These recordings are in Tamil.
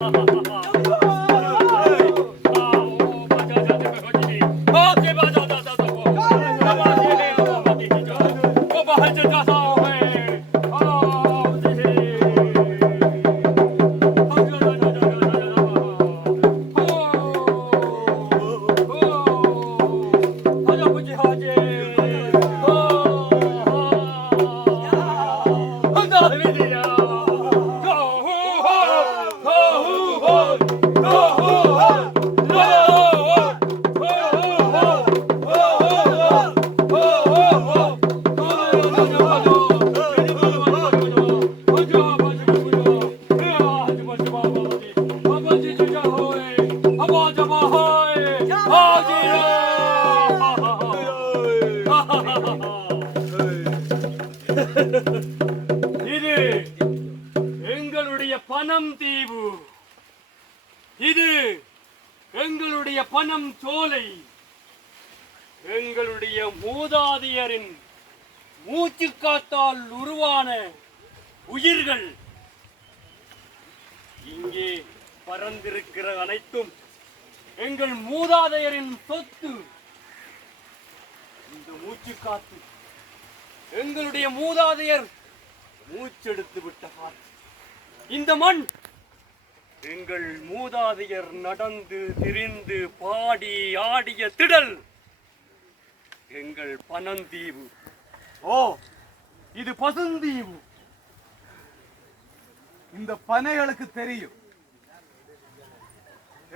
இது எங்களுடைய பணம் தீவு, இது எங்களுடைய பணம் சோலை, எங்களுடைய மூதாதையரின் மூச்சு காத்தால் உருவான உயிர்கள். இங்கே பறந்திருக்கிற அனைத்தும் எங்கள் மூதாதையரின் சொத்து. இந்த மூச்சு காத்து எங்களுடைய மூதாதையர் மூச்செடுத்து விட்ட காத்து. இந்த மண் எங்கள் மூதாதையர் நடந்து திரிந்து பாடி ஆடிய திடல். எங்கள் பனந்தீவு. ஓ, இது பசுந்தீவு. இந்த பனைகளுக்கு தெரியும்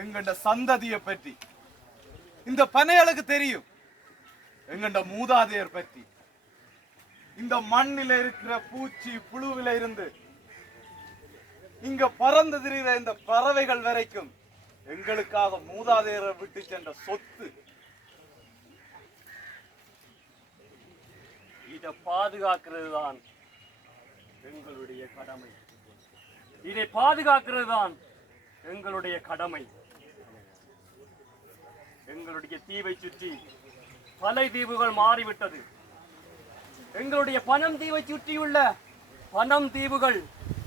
எங்கண்ட சந்ததியை பற்றி. இந்த பனைகளுக்கு தெரியும் எங்கண்ட மூதாதையர் பற்றி. இந்த மண்ணில இருக்கிற பூச்சி புழுவில இருந்து இங்க பறந்து திரிகிற இந்த பறவைகள் வரைக்கும் எங்களுக்காக மூதாதையரை விட்டு சென்ற சொத்து. இதை பாதுகாக்கிறது தான் எங்களுடைய கடமை. இதை பாதுகாக்கிறது தான் எங்களுடைய கடமை. எங்களுடைய தீவை சுற்றி பல தீவுகள் மாறிவிட்டது. எங்களுடைய பனம் தீவை சுற்றியுள்ள பனம் தீவுகள்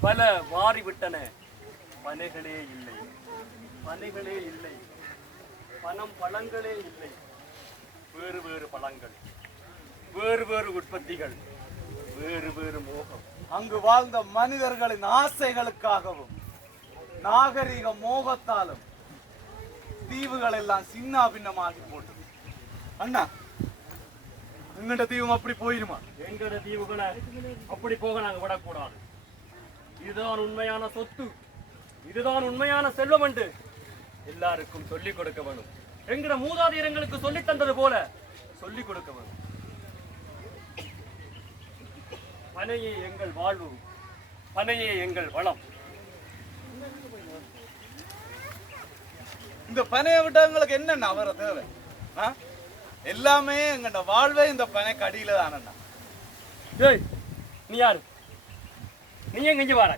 பல மாறிவிட்டன. பனைகளே இல்லை, பனைகளே இல்லை, பனம் பழங்களே இல்லை. வேறு வேறு பழங்கள், வேறு வேறு உற்பத்திகள், வேறு வேறு மோகம். அங்கு வாழ்ந்த மனிதர்களின் ஆசைகளுக்காகவும் நாகரிக மோகத்தாலும் தீவுகள் எல்லாம் சின்ன பின்னமாகி போட்டது. அண்ணா, எங்கட தீவும் அப்படி போயிருமா? எங்கட தீவுகளை அப்படி போக நாங்க விடக்கூடாது. இதுதான் உண்மையான சொத்து, இதுதான் உண்மையான செல்வம் என்று எல்லாருக்கும் சொல்லிக் கொடுக்க வேணும். எங்கட மூதாதையர் எங்களுக்கு சொல்லி தந்தது போல சொல்லிக் கொடுக்க வேணும். பனையே எங்கள் வாழ்வு, பனையே எங்கள் வளம். இந்த பனையை விட்டா எங்களுக்கு என்னென்ன அவர தேவை? எல்லாமே எங்கட வாழ்வே இந்த பனை கடியில தானண்ணா. டேய், நீ யாரு? நீ எங்க இங்க வர?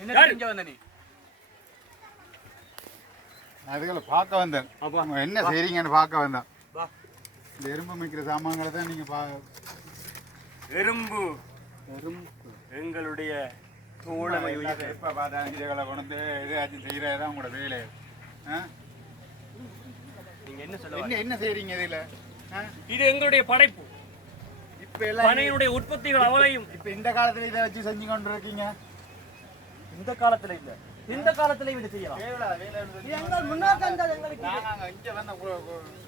என்ன வந்த நீ? அதுகளை பார்க்க வந்தேன். என்ன செய்றீங்கன்னு பார்க்க வந்தேன். இந்த எறும்பு மிக்கிற சாமான்களை தான் நீங்க எறும்பு எங்களுடைய தோழமை. எப்ப பார்த்தாலும் இதுகளை கொண்டு எதாச்சும் செய்யறதுதான் உங்களோட வேலை. நீங்க என்ன சொல்ல? என்ன செய்றீங்க இதுல? இது எங்களுடைய படைப்பு. இப்ப எல்லாம் பனையினுடைய உற்பத்திகள் அவளையும் இப்ப இந்த காலத்துல இதை வச்சு செஞ்சு கொண்டு இருக்கீங்க. இந்த காலத்துல இல்ல, இந்த காலத்துல இது செய்யலாம். இங்க வந்த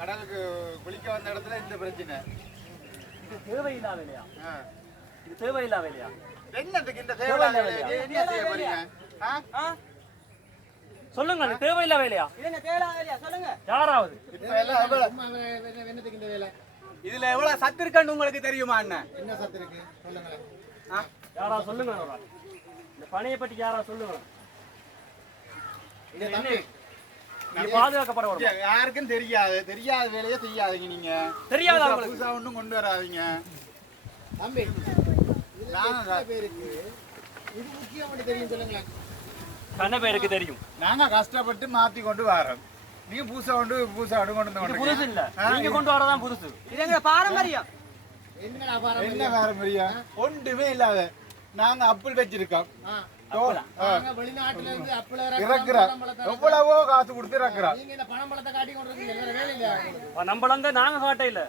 கடலுக்கு குளிக்க வந்த இடத்துல இந்த பிரச்சனை. இது தேவையில்லா வேலையா? இது தேவையில்லா வேலையா? என்னத்துக்கு இந்த தேவையில்லா வேலையா? என்ன செய்ய போறீங்க? சொல்லுங்க, அது தேவையில்லா வேலையா? யாராவது என்னத்துக்கு இந்த வேலை? இதுல எவ்வளவு சத்து இருக்குன்னு உங்களுக்கு தெரியுமா அண்ணன்? என்ன சத்து இருக்கு சொல்லுங்க. யாரா சொல்லுங்க. இந்த பனையை பற்றி யாரா சொல்லுங்க. பாதுகாக்கப்பட யாருக்கும் தெரியாது. தெரியாத வேலையை செய்யாதீங்க. நீங்க தெரியாத புதுசா ஒன்றும் கொண்டு வராதீங்க தம்பி. பேருக்கு இது முக்கியம் தெரியும் சொல்லுங்களேன். கண்ண பேருக்கு தெரியும். நாங்க கஷ்டப்பட்டு மாத்தி கொண்டு வரோம். நீங்க பூசா கொண்டு வந்து புதுசு இல்ல, நீங்க கொண்டு வரதான் புதுசு. இது எங்க பாரம்பரியம். என்ன பாரம்பரியம்? ஒன்றுமே இல்லாத நாங்க அப்பிள் வச்சிருக்கோம். நாங்க வெளிநாட்டுல இருந்து அப்பள இறக்குறா எவ்வளவோ காசு கொடுத்து இறக்குறா நீங்க இந்த பணம் பழத்தை காட்டி கொண்டு இருக்கீங்க வேற வேலை இல்லையா நம்மள நாங்க காட்ட இல்ல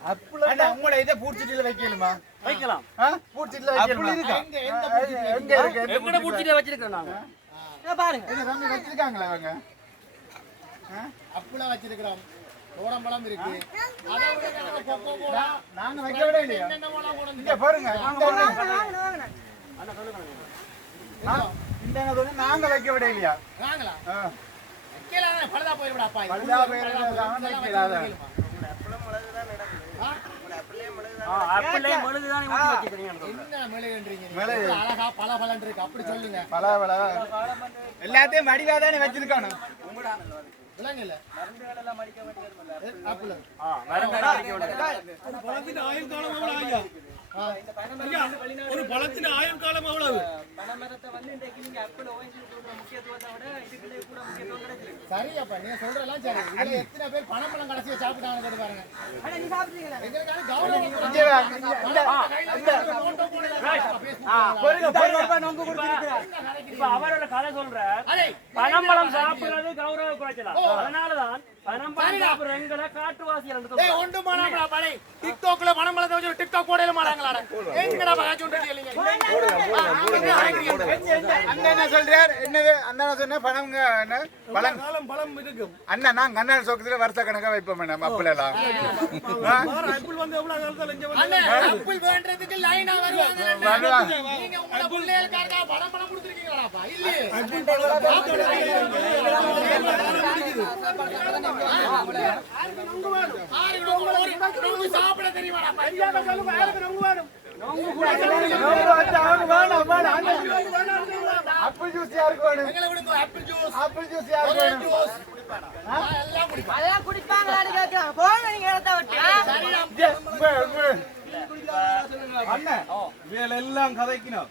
உங்களோட இதை பூச்சிட்டுல வைக்கலுமா வைக்கலாம் பூச்சிட்டுல வைக்கலுமா எங்க இருக்கு எங்கட பூச்சிட்டு வச்சிருக்கோம் நாங்க பாருங்க இது தம்பி வச்சிருக்காங்களா அவங்க அப்பள வச்சிருக்கிறோம் கோடம்பழம் இருக்கு அதை விட நாங்க கொக்கோ கோலா நாங்க வைக்க விட இல்லையா என்னென்ன கோலா கொண்டு இங்க பாருங்க இந்த நாங்க வைக்க விட இல்லையா வாங்களா வைக்கல பழுதா போயிடுடா பழுதா வைக்கலாத அப்பளே மழுதுதான் ஊத்தி வச்சிருக்கீங்க என்ன மெழுகுன்றீங்க அழகா பலபலன் இருக்கு அப்படி சொல்லுங்க பல எல்லாத்தையும் மடிவா தானே வச்சிருக்கானு விலங்குல அப்பள ஒரு பழத்தின் ஆயுள் காலம் அவ்வளவு சரியாப்பா நீங்க சொல்றதெல்லாம் சரி இதுல எத்தனை பேர் பணம் கடைசியா சாப்பிட்டாங்க பாருங்க எங்களுக்கான கௌரவம் இப்ப அவரோட கதை சொல்ற பனம்பழம் சாப்பிடுறது கௌரவ குறைச்சலாம் அதனாலதான் பனம்பழம் சாப்பிடுற எங்களை காட்டுவாசிகள் ஒன்று மாறாங்களா பழை டிக்டாக்ல பணம் பழத்தை வச்சு டிக்டாக் போடையில மாறாங்களா எங்கடா பகாச்சு இருக்கீங்க அண்ணன் என்ன சொல்றார் என்னது அண்ணன் சொன்ன பணம் பழம் காலம் பழம் இருக்கும் அண்ணன் நான் கண்ணாடி சோக்கத்துல வருஷ கணக்கா வைப்போம் மேடம் அப்பல எல்லாம் ஆப்பிள் வந்து எவ்வளவு காலத்துல இங்க அண்ணே வந்து ஆப்பிள் வேண்டறதுக்கு லைனா வருவாங்க நீங்க உங்க பிள்ளைகளுக்காக பணம் பணம் கொடுத்துருக்கீங்களாப்பா இல்லையே சாப்பிட தெரியுமாடாப்பா ஆப்பிள் ஜூஸ் யாருக்கு வேணும் எங்களை விடுங்க ஆப்பிள் ஜூஸ் ஆப்பிள் ஜூஸ் யாருக்கு வேணும் ஜூஸ் எல்லாம் குடிப்பா அதெல்லாம் குடிப்பாங்களான்னு கேட்கிறேன் போங்க நீங்க இடத்த விட்டு அண்ணன் இவையில எல்லாம் கதைக்கணும்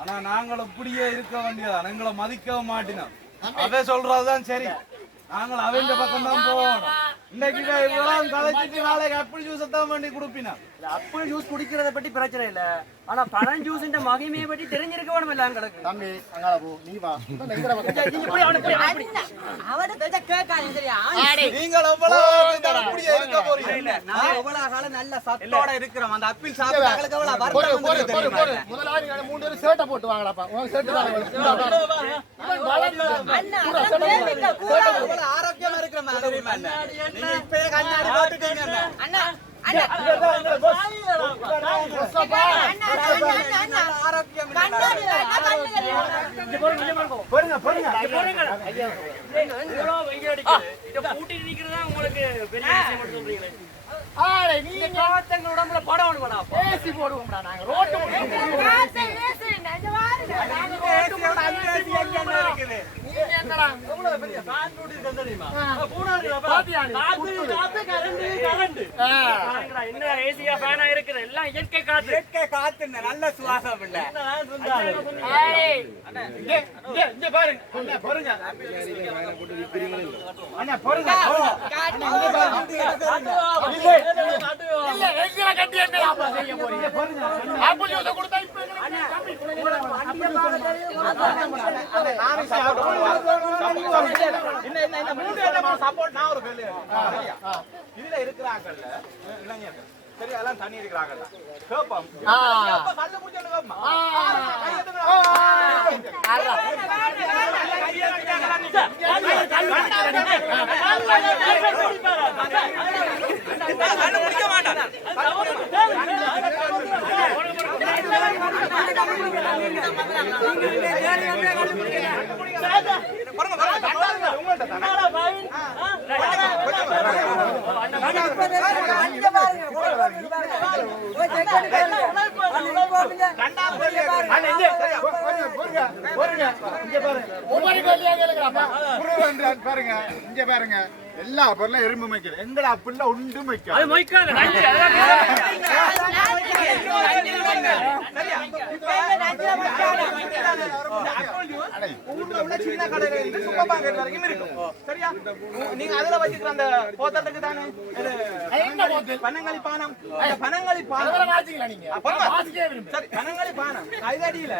ஆனா நாங்கள் இப்படியே இருக்க வேண்டியதான் எங்களை மதிக்கவும் மாட்டினோம் அதை சொல்றதுதான் சரி நாங்கள் அவங்க பக்கம் தான் போகணும் இன்னைக்கு இவ்வளவு கதைச்சிட்டு நாளைக்கு ஆப்பிள் ஜூஸ் தான் வேண்டி கொடுப்பினா அப்பள் ஜூஸ் குடிக்கிறத பத்தி பிரச்சனை இல்ல ஆனா பழம் ஜூஸ் மகிமையை பத்தி தெரிஞ்சிருக்க வேணும் இல்ல எங்களுக்கு தம்பி அங்கால போ நீ வா அவட பேச்ச கேட்காதீங்க சரியா நீங்கள் எவ்வளவு இப்படியே இருக்க போறீங்க நான் எவ்வளவு காலம் நல்ல சத்தோட இருக்கிறோம் அந்த அப்பிள் சாப்பிட்டாங்களுக்கு எவ்வளவு வருத்தம் வந்து தெரியுமா முதலாளி மூணு பேரும் ஷர்ட்டை போட்டு வாங்கடாப்பா உங்க ஷர்ட் அண்ணா கேட்க கூட எவ்வளவு ஆரோக்கியமா இருக்கிற மாதிரி தெரியுமா நீங்க இப்பயே கண்ணாடி போட்டுட்டீங்க அண்ணா அண்ணா ஆரோக்கியம் கண்ணாடி உங்களுக்கு பெரிய விஷயம் மட்டும் சொல்றீங்களே நீங்க காத்தங்க உடம்புல படம் ஒண்ணு வேணாம் ஏசி போடுவோம்டா நாங்க ரோட்டு நீங்க என்னடா எவ்வளவு பெரிய ஃபேன் போட்டு இருக்கு தெரியுமா பூனா இருக்குடா பாத்தியா காத்து கரண்ட் என்ன ஏசியா ஃபேனா இருக்குது எல்லாம் இயற்கை காத்து நல்ல சுவாசம் இல்ல இங்க பாருங்க அண்ணா பாருங்க அண்ணா பாருங்க இல்ல எங்கல கட்டி என்னடா செய்ய போறீங்க ஆப்பிள் ஜூஸ் கொடுத்தா இப்ப இந்த மூணு இடமா சப்போர்ட் நான் ஒரு கேள்வி கேட்கிறேன். இதுல இருக்கிறாங்கல்ல இளைஞர்கள் சரி எல்லாம் தண்ணி இருக்கிறாங்கல்ல கேப்போம் கல்ல முடிஞ்சு கேப்போம் முடிக்க மாட்டான் பாருங்க இங்க பாருங்க எல்லா பொருளும் எறும்பு வைக்கல எங்கட அப்படிலாம் ஒன்றும் வைக்க அது மொய்க்காத ஊர்ல உள்ள சின்ன கடையில இருந்து சூப்பர் மார்க்கெட் வரைக்கும் இருக்கும். சரியா? நீங்க அதுல வச்சிருக்கிற அந்த போத்தலுக்கு தானே பனங்களி பானம். அந்த பனங்களி பானம் வாசிக்கலாம் நீங்க சரி, பனங்களி பானம் கைதடியில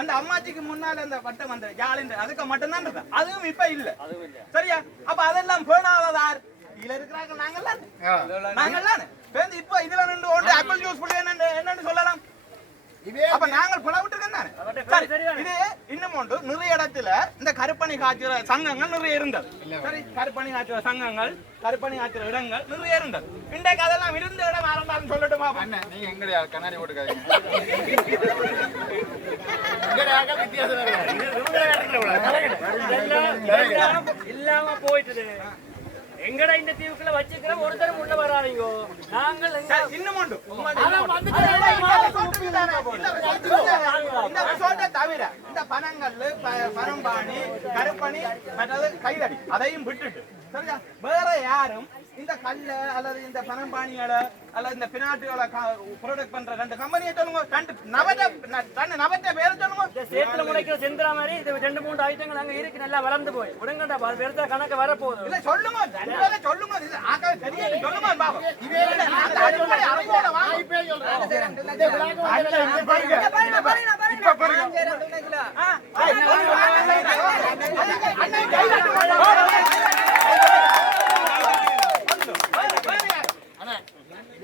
அந்த அம்மாச்சிக்கு முன்னால அந்த வட்டம் அந்த யாழின் அதுக்கு மட்டும்தான் இருக்கு. அதுவும் இப்ப இல்ல. சரியா? அப்ப அதெல்லாம் போனாதார் இதுல இருக்கிறாங்க நாங்கெல்லாம் இப்ப இதுல நின்று ஒன்று ஆப்பிள் ஜூஸ் புள்ளி என்னன்னு சொல்லலாம். அப்ப நாங்கள் புலவிட்டு இது இன்னும் ஒன்று நிறைய இடத்துல இந்த கருப்பணி காய்ச்சுற சங்கங்கள் நிறைய இருந்தது. சரி, கருப்பணி காய்ச்சுற சங்கங்கள் கருப்பணி காய்ச்சுற இடங்கள் நிறைய இருந்தது. இன்றைக்கு அதெல்லாம் இருந்த இடம் ஆரம்பித்தாலும் சொல்லட்டுமா? நீங்க எங்கடைய கண்ணாடி போட்டுக்காதீங்க. இல்லாம போயிட்டு எங்கடா இந்த தீவுக்குள்ள வச்சிருக்கிற ஒருத்தரும் உள்ள வராதீங்க. நாங்கள் இன்னும் உண்டு இந்த ரிசோர்ட்டை தவிர இந்த பனங்கல் பனம்பாணி கருப்பணி மற்றது கைதடி அதையும் விட்டுட்டு சரியா வேற யாரும் இந்த கல்ல அல்லது இந்த பனம்பாணிகளை அல்லது இந்த பினாட்டுகளை ப்ரொடக்ட் பண்ற ரெண்டு கம்பெனியை சொல்லுங்க. நவற்ற பேரை சொல்லுங்க. சேத்துல முளைக்கிற செந்திரா மாதிரி இது 2-3 ஐட்டங்கள் அங்க இருக்கு. நல்லா வளர்ந்து போய் உடங்கடா பெருசா கணக்கு வரப்போகுது. இல்ல சொல்லுங்க, சொல்லுங்க, ஆக்கள் தெரியாது சொல்லுங்க பாபா. அந்த அடிப்படை அறிவோட வாங்க.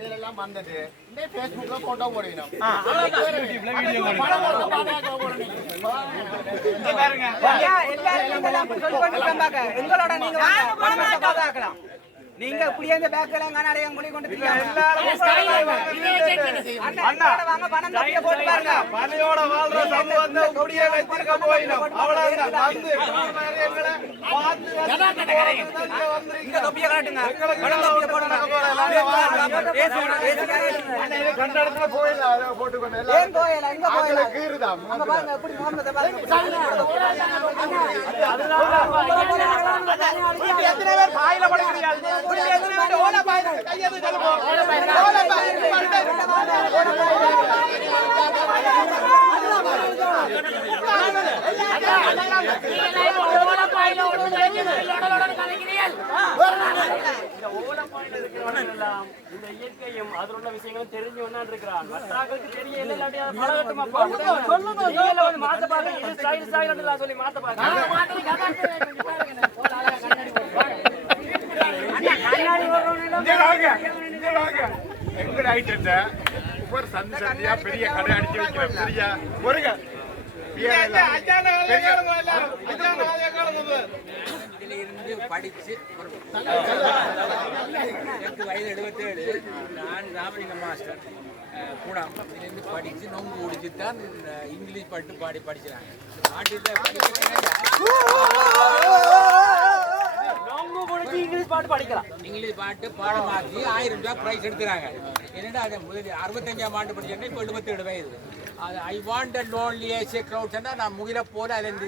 இதெல்லாம் வந்துட்டு இந்த Facebookல போட்டோ போடுவீங்க. எங்களோட நீங்க பாதுகாக்கலாம். நீங்க இப்படியே இந்த பேக்கெல்லாம் கண்ணாடியும் குடி கொண்டு வாங்க பணம் தப்பிய போட்டு பாருங்க. பனையோட வாழ்ற சமூகத்தை குடியே வச்சிருக்க போயிடும். அவ்வளவுதான். வந்து எங்களை பார்த்து இங்க தொப்பிய காட்டுங்க. பணம் தப்பிய போடுங்க. கண்ட இடத்துல போயிடலாம் போட்டுக்கொண்டு ஏன் கோயில இங்க கோயில கீறுதா அங்க பாருங்க எப்படி முகமது பாருங்க. எத்தனை பேர் பாயில படுக்கிறீர்கள்? எத்தனை பேர் ஓல பாயில கையது சொல்லுங்க. ஓல இந்த இயற்கையும் அதில் உள்ள விஷயங்களும் தெரிஞ்சு ஒன்னா இருக்கிறான். மற்றவர்களுக்கு தெரியல பழகட்டுமா மாத்த பாருங்க சொல்லி மாத்த பாருங்க. எங்கட ஐட்டத்தை ஒவ்வொரு சந்தியா பெரிய கடை அடிச்சு வைக்கிற பெரிய ஒருங்க படிச்சு எனக்கு வயது 77. நான் ராமலிங்க மாஸ்டர் கூடாம் இதுலேருந்து படித்து நொங்கு குடிச்சு தான் இங்கிலீஷ் பாட்டு பாடி படிக்கிறாங்க. இங்கிலீஷ் பாட்டு படிக்கலாம். இங்கிலீஷ் பாட்டு பாடமாக்கி 1000 ரூபாய் ப்ரைஸ் எடுத்துறாங்க. என்னடா அது முதல் 65ஆம் ஆண்டு படிச்சேன்னா இப்போ 77 வயது. அது I wandered lonely as a cloud சொன்னா நான் முகில போல அதில்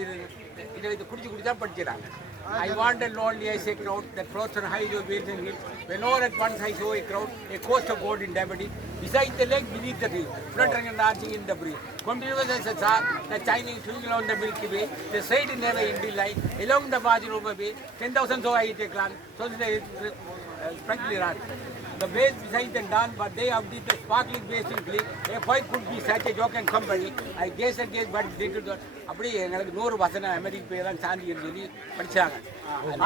இதை குடிச்சு தான் படிக்கிறாங்க. I want a lonely as a crowd that floats on high waves and hills. When all at once I saw a crowd, a coast of gold in Dabadi, beside the lake, beneath the tree, fluttering and dancing in the breeze. Continuous as a star, the shining twinkle on the Milky Way, the shade in never ending light, along the margin of a bay, 10,000 so I take land, so that they frankly run. The waves beside and dance, but they outdid the sparkling waves in glee. A boy could be such a joke and company. I gaze and gaze, but they did not. அப்படி எங்களுக்கு 100 வசனம் அமெரிக்க போய் தான் சாந்தி சொல்லி படிச்சாங்க.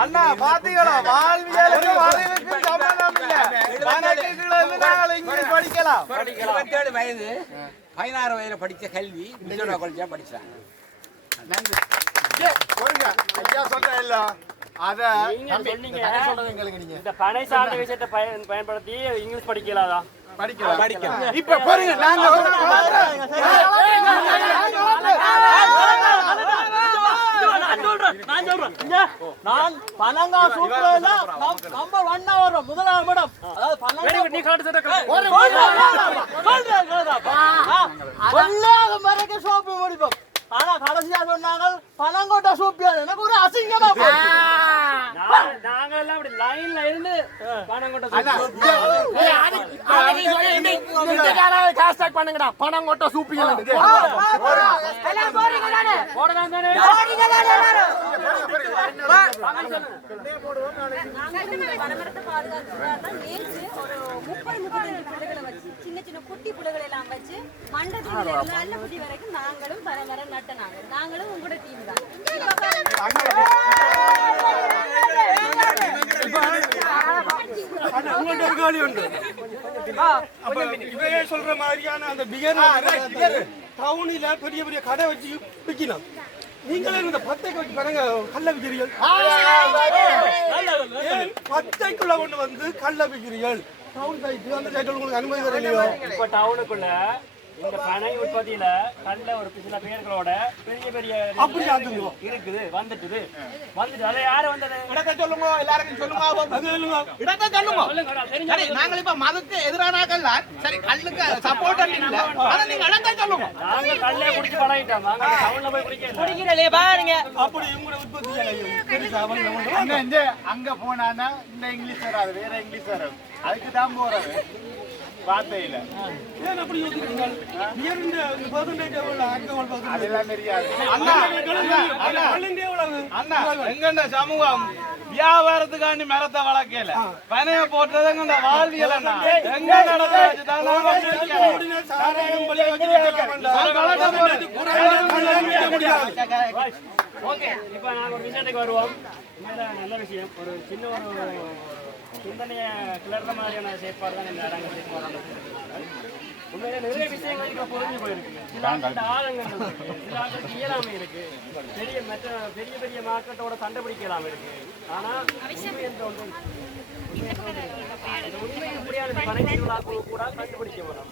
அண்ணா பாத்தீங்களா வாழ்வியலுக்கு அறிவுக்கு சம்பந்தம் இல்ல. கணக்குகள் நாங்கள் இங்கிலீஷ் படிக்கலாம். 27 வயது 16 வயதுல படிச்ச கல்வி மிசோரா காலேஜா படிச்சாங்க. நன்றி. ஒருங்க ஐயா சொல்ற இல்ல அத இந்த பனை சார்ந்த விஷயத்தை பயன்படுத்தி இங்கிலீஷ் படிக்கலாதா? படிக்கலாம். இப்ப பாருங்க நாங்க நான் பனங்கா சூப்பர்ல நம்பர் 1 வரோம் முதலாம் இடம். அதாவது பனங்கா நீ காட்டு சொல்ற எல்லா மரக்க சோப்பு முடிப்போம். ஆனா கடைசியா சொன்னாங்க பனங்கோட்டை சூப்பியா எனக்கு ஒரு அசிங்கமா நாங்க எல்லாம் அப்படி லைன்ல இருந்து பணம் கொட்ட அண்ணா, நீ சொல்லி இந்த காராவை ஹேஷ்டாக் பண்ணுங்கடா. பணம் கொட்ட சூப்பிகள். எல்லாம் போறீங்க தானே? போடலாம் தானே? போறீங்க தானே எல்லாரும்? வனமரத்தை பாதுகாக்கிறதா நேற்று ஒரு 30-35 பிள்ளைகளை வச்சு சின்ன சின்ன குட்டி பிள்ளைகளை எல்லாம் வச்சு மண்டபத்தில் நல்ல குட்டி வரைக்கும் நாங்களும் பரமரம் நட்ட நாங்களும் உங்களோட டீம் தான். இவையே சொல்ற மாதிரியான அந்த பியர் டவுனில பெரிய பெரிய கடை வச்சு விற்கலாம். நீங்களே இந்த 10 வச்சு பாருங்க கள்ள விக்கிறீர்கள். 10 கொண்டு வந்து கள்ள விக்கிறீர்கள். டவுன் சைட்டு அந்த சைட்டு உங்களுக்கு அனுமதி வரலையோ? இப்ப டவுனுக்குள்ள இந்த பனை உற்பத்தியில கண்ட ஒரு சில பேர்களோட பெரிய பெரிய இருக்குது வந்துட்டு அதை யாரு வந்தது இடத்தை சொல்லுங்க, எல்லாருக்கும் சொல்லுங்க, இடத்தை சொல்லுங்க. சரி, நாங்கள் இப்ப மதத்துக்கு எதிரானாக்கள் சரி கல்லுக்கு சப்போர்ட் இல்ல, ஆனா நீங்க இடத்தை சொல்லுங்க. நாங்க கல்லே குடிச்சு பழகிட்டோம், நாங்க டவுன்ல போய் குடிக்கிறே பாருங்க. அப்படி உங்களோட உற்பத்தி அங்க போனானா இந்த இங்கிலீஷ் வராது, வேற இங்கிலீஷ் வராது. அதுக்கு தான் போறது வார்த்தையில. ஏன் அப்படி யோசிக்கிறீங்க? பியர்ன்ற பெர்சன்டேஜ் எவ்வளவு, ஆல்கஹால் பெர்சன்டேஜ் அதெல்லாம் தெரியாது. அண்ணா எங்கண்ட சமூகம் வியாபாரத்துக்காண்டி மரத்தை வளர்க்கல, பனைய போட்டதுங்க இந்த வாழ்வியல் எங்க நடத்த ஓகே. இப்ப நாங்க ஒரு விஷயத்துக்கு வருவோம். நல்ல விஷயம், ஒரு சின்ன ஒரு சிந்தனைய கிளர்ற மாதிரியான செயற்பாடு தான் இந்த அரங்க செயற்பாடு. உண்மையில நிறைய விஷயங்கள் இப்ப புரிஞ்சு போயிருக்கு. சில ஆளுங்கள் இருக்கு, சில ஆளுக்கு இயலாமை இருக்கு, பெரிய பெரிய மார்க்கெட்டோட சண்டை பிடிக்கலாம் இருக்கு. ஆனா உண்மை என்ற ஒன்று உண்மை எப்படியான பனை கூட கண்டுபிடிக்க வேணும்.